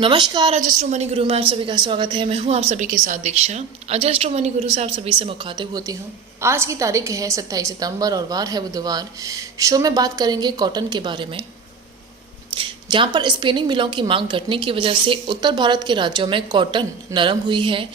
नमस्कार, अजस्ट्रो मनी गुरु में आप सभी का स्वागत है। मैं हूं आप सभी के साथ दीक्षा। अजस्ट्रो मनी गुरु से आप सभी से मुखातिब होती हूं। आज की तारीख है 27 सितंबर और वार है बुधवार। शो में बात करेंगे कॉटन के बारे में, जहां पर स्पिनिंग मिलों की मांग घटने की वजह से उत्तर भारत के राज्यों में कॉटन नरम हुई है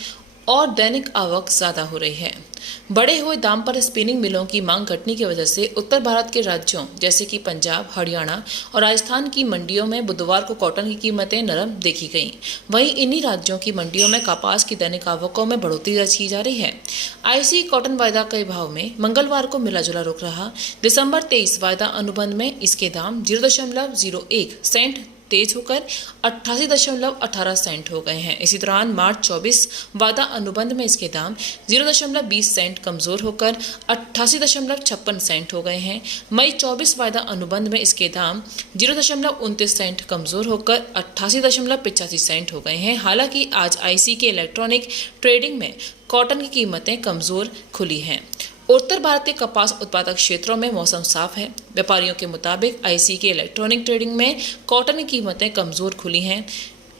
और दैनिक आवक ज़्यादा हो रही है। बढ़े हुए दाम पर स्पिनिंग मिलों की मांग घटने की वजह से उत्तर भारत के राज्यों जैसे कि पंजाब, हरियाणा और राजस्थान की मंडियों में बुधवार को कॉटन की कीमतें नरम देखी गईं। वहीं इन्हीं राज्यों की मंडियों में कपास की दैनिक आवकों में बढ़ोतरी दर्ज की जा रही है। आईसी कॉटन वायदा के भाव में मंगलवार को मिला जुला रुख रहा। दिसंबर 23 वायदा अनुबंध में इसके दाम 0.01 सेंट तेज होकर 88.18 सेंट हो गए हैं। इसी दौरान मार्च 24 वायदा अनुबंध में इसके दाम 0.20 सेंट कमजोर होकर 88.56 सेंट हो गए हैं। मई 24 वायदा अनुबंध में इसके दाम 0.29 सेंट कमजोर होकर 88.85 सेंट हो गए हैं। हालांकि आज आईसी के इलेक्ट्रॉनिक ट्रेडिंग में कॉटन की कीमतें कमजोर खुली हैं। उत्तर भारत के कपास उत्पादक क्षेत्रों में मौसम साफ है। व्यापारियों के मुताबिक आईसी के इलेक्ट्रॉनिक ट्रेडिंग में कॉटन की कीमतें कमजोर खुली हैं।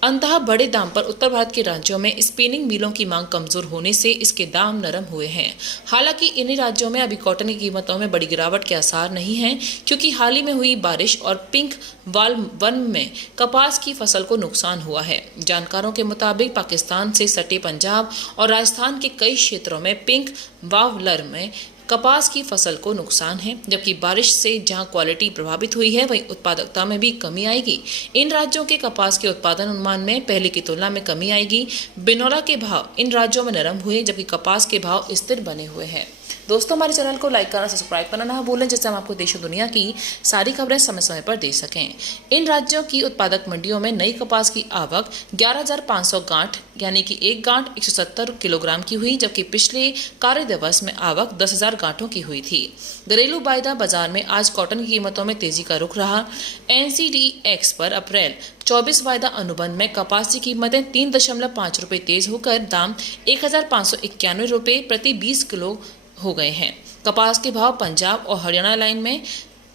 अंततः बड़े दाम पर उत्तर भारत के राज्यों में स्पिनिंग मिलों की मांग कमजोर होने से इसके दाम नरम हुए हैं। हालांकि इन्हीं राज्यों में अभी कॉटन की कीमतों में बड़ी गिरावट के आसार नहीं हैं, क्योंकि हाल ही में हुई बारिश और पिंक वाल्व में कपास की फसल को नुकसान हुआ है। जानकारों के मुताबिक पाकिस्तान से सटे पंजाब और राजस्थान के कई क्षेत्रों में पिंक वाल्व में कपास की फसल को नुकसान है, जबकि बारिश से जहां क्वालिटी प्रभावित हुई है वहीं उत्पादकता में भी कमी आएगी। इन राज्यों के कपास के उत्पादन अनुमान में पहले की तुलना में कमी आएगी। बिनौला के भाव इन राज्यों में नरम हुए, जबकि कपास के भाव स्थिर बने हुए हैं। दोस्तों, हमारे चैनल को लाइक करना, सब्सक्राइब करना ना भूलें, जिससे हम आपको देश और दुनिया की सारी खबरें समय समय पर दे सकें। इन राज्यों की उत्पादक मंडियों में नई कपास की आवक 11,500 गांठ यानी कि एक गांठ 170 किलोग्राम की हुई, जबकि पिछले कार्य दिवस में आवक 10,000 गांठों की हुई थी। घरेलू वायदा बाजार में आज कॉटन की कीमतों में तेजी का रुख रहा। एनसीडीएक्स पर अप्रैल 24 वायदा अनुबंध में कपास की कीमतें 3.5 रुपये तेज होकर दाम 1,591 रुपये प्रति 20 किलो हो गए हैं। कपास के भाव पंजाब और हरियाणा लाइन में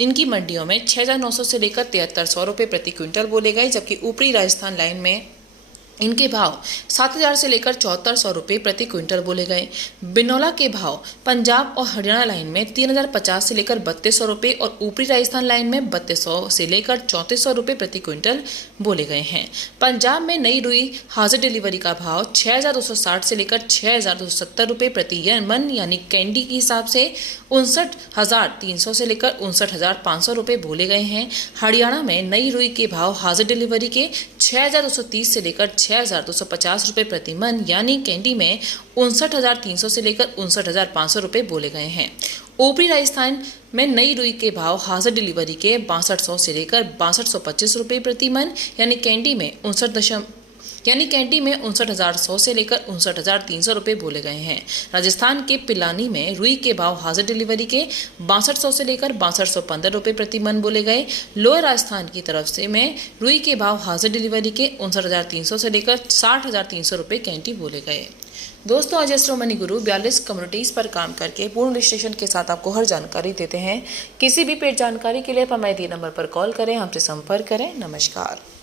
इनकी मंडियों में 6,900 से लेकर 7,300 रुपये प्रति क्विंटल बोले गए, जबकि ऊपरी राजस्थान लाइन में इनके भाव 7,000 से लेकर 7,400 रुपये प्रति क्विंटल बोले गए। बिनौला के भाव पंजाब और हरियाणा लाइन में 3,050 से लेकर 3,200 रुपये और ऊपरी राजस्थान लाइन में 3,200 से लेकर 3,400 रुपये प्रति क्विंटल बोले गए हैं। पंजाब में नई रुई हाजिर डिलीवरी का भाव 6,260 से लेकर 6,270 रुपये प्रति मन यानी कैंडी के हिसाब से 59,300 से लेकर 59,500 रुपये बोले गए हैं। हरियाणा में नई रुई के भाव हाजिर डिलीवरी के 6,230 से लेकर 6,250 रुपये प्रति मन यानी कैंडी में 59,300 से लेकर 59,500 रुपये बोले गए हैं। ऊपरी राजस्थान में नई रुई के भाव हाजिर डिलीवरी के 6200 से लेकर 6225 रुपये प्रति मन यानी कैंडी में 59,100 से लेकर 59,300 रुपये बोले गए हैं। राजस्थान के पिलानी में रुई के भाव हाजिर डिलीवरी के 6200 से लेकर 6215 रुपये प्रति मन बोले गए। लोअर राजस्थान की तरफ से में रुई के भाव हाजिर डिलीवरी के 59,300 से लेकर 60,300 रुपये कैंडी बोले गए। दोस्तों, अजस्ट्रो मनी गुरु 42 कम्युनिटीज़ पर काम करके पूर्ण विश्लेषण के साथ आपको हर जानकारी देते हैं। किसी भी पेड जानकारी के लिए आप हमारे दिए नंबर पर कॉल करें, हमसे संपर्क करें। नमस्कार।